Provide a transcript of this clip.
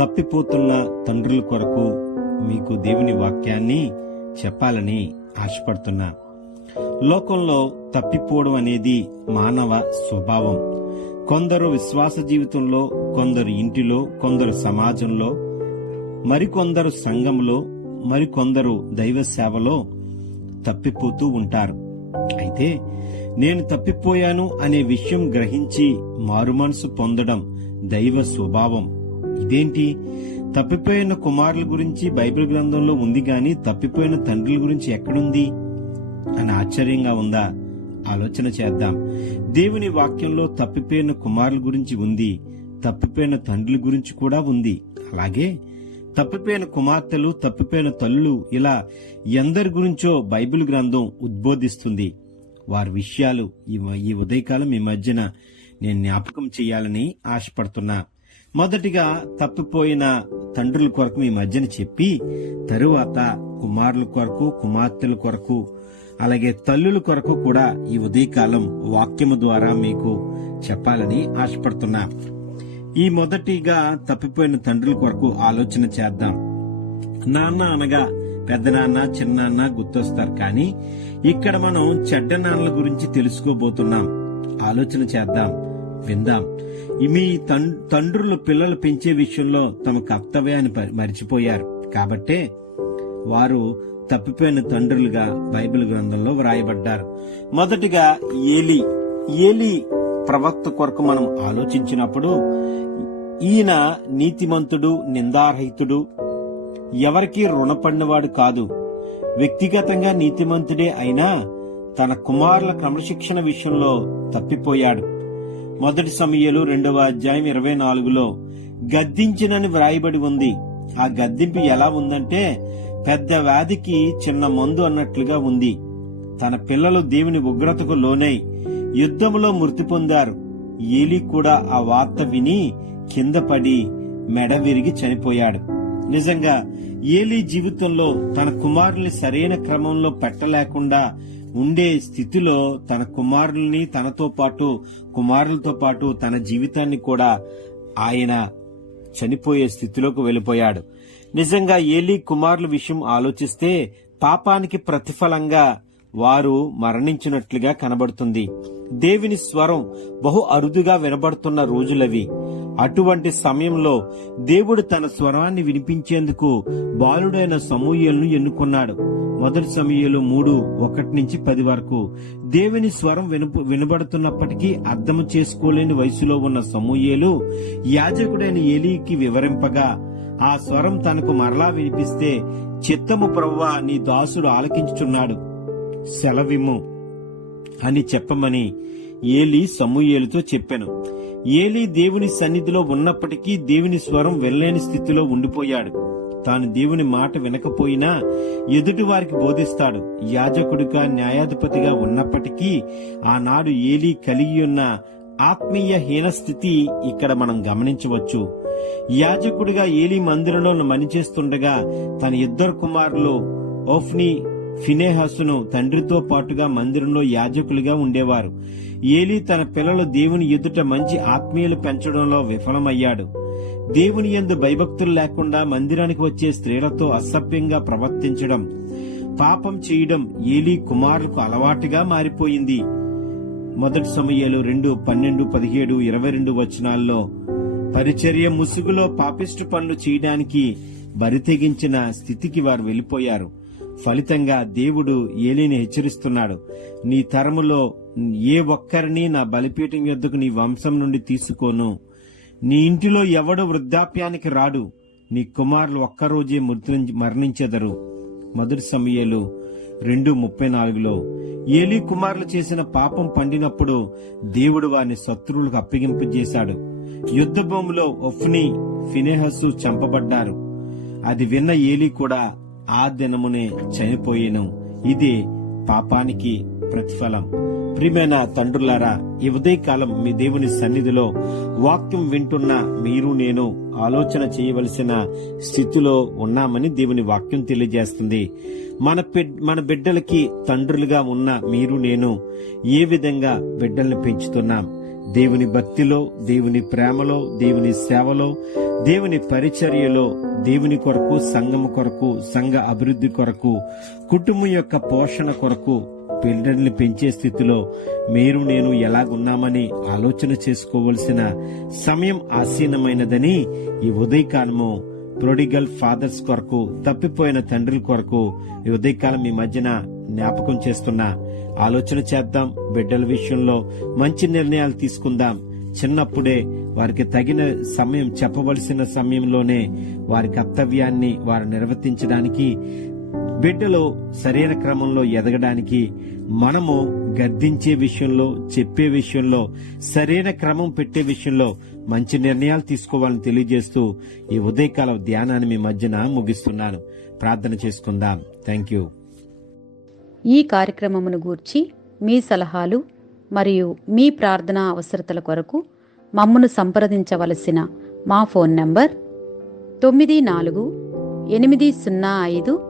తప్పిపోతున్న తండ్రుల కొరకు మీకు దేవుని వాక్యాన్ని చెప్పాలని ఆశపడుతున్నా. లోకంలో తప్పిపోవడం అనేది మానవ స్వభావం. కొందరు విశ్వాస జీవితంలో కొందరు ఇంటిలో కొందరు సమాజంలో మరికొందరు సంఘంలో మరికొందరు దైవ సేవలో తప్పిపోతూ ఉంటారు. అయితే నేను తప్పిపోయాను అనే విషయం గ్రహించి మారుమనసు పొందడం దైవ స్వభావం. ఇదేంటి? తప్పిపోయిన కుమారుల గురించి బైబిల్ గ్రంథంలో ఉంది కానీ తప్పిపోయిన తండ్రుల గురించి ఎక్కడుంది? అని ఆశ్చర్యంగా ఉందా? ఆలోచన చేద్దాం. దేవుని వాక్యంలో తప్పిపోయిన కుమారుల గురించి ఉంది తప్పిపోయిన తండ్రుల గురించి కూడా ఉంది. అలాగే తప్పిపోయిన కుమార్తెలు తప్పిపోయిన తల్లులు ఇలా ఎందరి గురించో బైబిల్ గ్రంథం ఉద్బోధిస్తుంది. వారి విషయాలు ఈ ఈ ఉదయకాలం ఈ మధ్యన నేను జ్ఞాపకం చేయాలని ఆశపడుతున్నా. మొదటిగా తప్పిపోయిన తండ్రుల కొరకు మీ మధ్యన చెప్పి తరువాత కుమారుల కొరకు కుమార్తెల కొరకు అలాగే తల్లుల కొరకు కూడా ఈ ఉదయకాలం వాక్యము ద్వారా మీకు చెప్పాలని ఆశపడుతున్నా. ఈ మొదటిగా తప్పిపోయిన తండ్రుల కొరకు ఆలోచన చేద్దాం. నాన్న అనగా పెద్ద నాన్న చిన్నాన్న గుర్తొస్తారు కానీ ఇక్కడ మనం చెడ్డ నాన్నల గురించి తెలుసుకోబోతున్నాం. ఆలోచన చేద్దాం. విందాం. మీ తండ్రులు పిల్లలు పెంచే విషయంలో తమ కర్తవ్యాన్ని మరిచిపోయారు. కాబట్టే వారు తప్పిపోయిన తండ్రులుగా బైబిల్ గ్రంథంలో వ్రాయబడ్డారు. మొదటిగా ఏలి. ఏలి ప్రవక్త కొరకు మనం ఆలోచించినప్పుడు ఈయన నీతిమంతుడు నిందారహితుడు ఎవరికీ రుణపడినవాడు కాదు. వ్యక్తిగతంగా నీతిమంతుడే అయినా తన కుమారుల క్రమశిక్షణ విషయంలో తప్పిపోయాడు. మొదటి సమయలు రెండవ అధ్యాయం ఇరవై నాలుగులో గద్దించినని వ్రాయబడి ఉంది. ఆ గద్దింపు ఎలా ఉందంటే పెద్ద వ్యాధికి చిన్న మందు అన్నట్లుగా ఉంది. తన పిల్లలు దేవుని ఉగ్రతకు లోనై యుద్ధములో మృతి పొందారు. ఏలీ కూడా ఆ వార్త విని కింద పడి మెడ విరిగి చనిపోయాడు. నిజంగా ఏలీ జీవితంలో తన కుమారుని సరైన క్రమంలో పెట్టలేకుండా ఉండే స్థితిలో తన కుమారుల్ని తనతో పాటు కుమారులతో పాటు తన జీవితాన్ని కూడా ఆయన చనిపోయే స్థితిలోకి వెళ్ళిపోయాడు. నిజంగా ఏలీ కుమారుల విషయం ఆలోచిస్తే పాపానికి ప్రతిఫలంగా వారు మరణించినట్లుగా కనబడుతుంది. దేవుని స్వరం బహు అరుదుగా వినబడుతున్న రోజులవి. అటువంటి సమయంలో దేవుడు తన స్వరాన్ని వినిపించేందుకు బాలుడైన సమూహలను ఎన్నుకున్నాడు. మొదటి సమయంలో మూడు ఒకటి నుంచి పది వరకు. దేవుని స్వరం వినపు వినబడుతున్నప్పటికీ అర్థం చేసుకోలేని వయసులో ఉన్న సమూహేలు యాజకుడైన ఏలీకి వివరింపగా ఆ స్వరం తనకు మరలా వినిపిస్తే చిత్తము ప్రవ్వా నీ దాసుడు ఆలకించుచున్నాడు. సెలవిమ్ము అని చెప్పమని ఏలి సమూయేలుతో చెప్పాను. ఏలి దేవుని సన్నిధిలో ఉన్నప్పటికీ దేవుని స్వరం వెళ్ళలేని స్థితిలో ఉండిపోయాడు. తాను దేవుని మాట వినకపోయినా ఎదుటి వారికి బోధిస్తాడు. యాజకుడిగా న్యాయాధిపతిగా ఉన్నప్పటికీ ఆనాడు ఏలీ కలిగి ఉన్న ఆత్మీయ హీనస్థితి ఇక్కడ మనం గమనించవచ్చు. యాజకుడిగా ఏలీ మందిరంలో మనిచేస్తుండగా తన ఇద్దరు కుమారులు ఓఫ్ని ఫినేహసును తండ్రితో పాటుగా మందిరంలో యాజకులుగా ఉండేవారు. ఏలీ తన పిల్లలు దేవుని ఎదుట మంచి ఆత్మీయులు పెంచడంలో విఫలమయ్యాడు. దేవుని యందు భయభక్తులు లేకుండా మందిరానికి వచ్చే స్త్రీలతో అసభ్యంగా ప్రవర్తించడం పాపం చేయడం ఏలీ కుమారులకు అలవాటుగా మారిపోయింది. మొదటి సమయాలు రెండు పన్నెండు పదిహేడు ఇరవై రెండు వచనాల్లో పరిచర్య ముసుగులో పాపిస్టు పనులు చేయడానికి బరితెగించిన స్థితికి వారు వెళ్ళిపోయారు ఫలితంగా దేవుడు ఏలిని హెచ్చరిస్తున్నాడు. నీ తరములో ఏ ఒక్కరిని నా బలిపీఠం యొద్దకు నీ వంశం నుండి తీసుకోను. నీ ఇంటిలో ఎవడు వృద్ధాప్యానికి రాడు నీ కుమారులు ఒక్కరోజే మృతి మరణించెదరు. మొదటి సమయాలు రెండు ముప్పై నాలుగులో ఏలీ కుమారులు చేసిన పాపం పండినప్పుడు దేవుడు వారిని శత్రువులకు అప్పగింపజేశాడు. యుద్ధ భూమిలో ఒఫ్ని ఫినేహస్సు చంపబడ్డారు. అది విన్న ఏలి కూడా ఆ దినమునే చనిపోయాను. ఇదే పాపానికి ప్రతిఫలం. ప్రియమైన తండ్రులారా ఈ ఉదయకాలం మీ దేవుని సన్నిధిలో వాక్యం వింటున్న మీరు నేను ఆలోచన చేయవలసిన స్థితిలో ఉన్నామని దేవుని వాక్యం తెలియజేస్తుంది. మన మన బిడ్డలకి తండ్రులుగా ఉన్న మీరు నేను ఏ విధంగా బిడ్డల్ని పెంచుతున్నాం? దేవుని భక్తిలో దేవుని ప్రేమలో దేవుని సేవలో దేవుని పరిచర్యలో దేవుని కొరకు సంఘము కొరకు సంఘ అభివృద్ధి కొరకు కుటుంబం యొక్క పోషణ కొరకు పిల్లల్ని పెంచే స్థితిలో మీరు నేను ఎలాగున్నామని ఆలోచన చేసుకోవలసిన సమయం ఆసీనమైనదని ఈ ఉదయకాలము ప్రొడిగల్ ఫాదర్స్ కొరకు తప్పిపోయిన తండ్రుల కొరకు ఈ ఉదయకాలం మీ మధ్యన జ్ఞాపకం చేస్తున్నా. ఆలోచన చేద్దాం బిడ్డల విషయంలో మంచి నిర్ణయాలు తీసుకుందాం. చిన్నప్పుడే వారికి తగిన సమయం చెప్పవలసిన సమయంలోనే వారి కర్తవ్యాన్ని వారు నిర్వర్తించడానికి బిడ్డలు సరైన క్రమంలో ఎదగడానికి మనము గద్దించే విషయంలో చెప్పే విషయంలో సరైన క్రమం పెట్టే విషయంలో మంచి నిర్ణయాలు తీసుకోవాలని తెలియజేస్తూ ఈ ఉదయకాల ధ్యానాన్ని మీ మధ్యన ముగిస్తున్నాను. ప్రార్థన చేసుకుందాం. థ్యాంక్ యూ ఈ కార్యక్రమమును గూర్చి మీ సలహాలు మరియు మీ ప్రార్థనా అవసరతల కొరకు మమ్మను సంప్రదించవలసిన మా ఫోన్ నంబర్ తొమ్మిది నాలుగు ఎనిమిది సున్నా ఐదు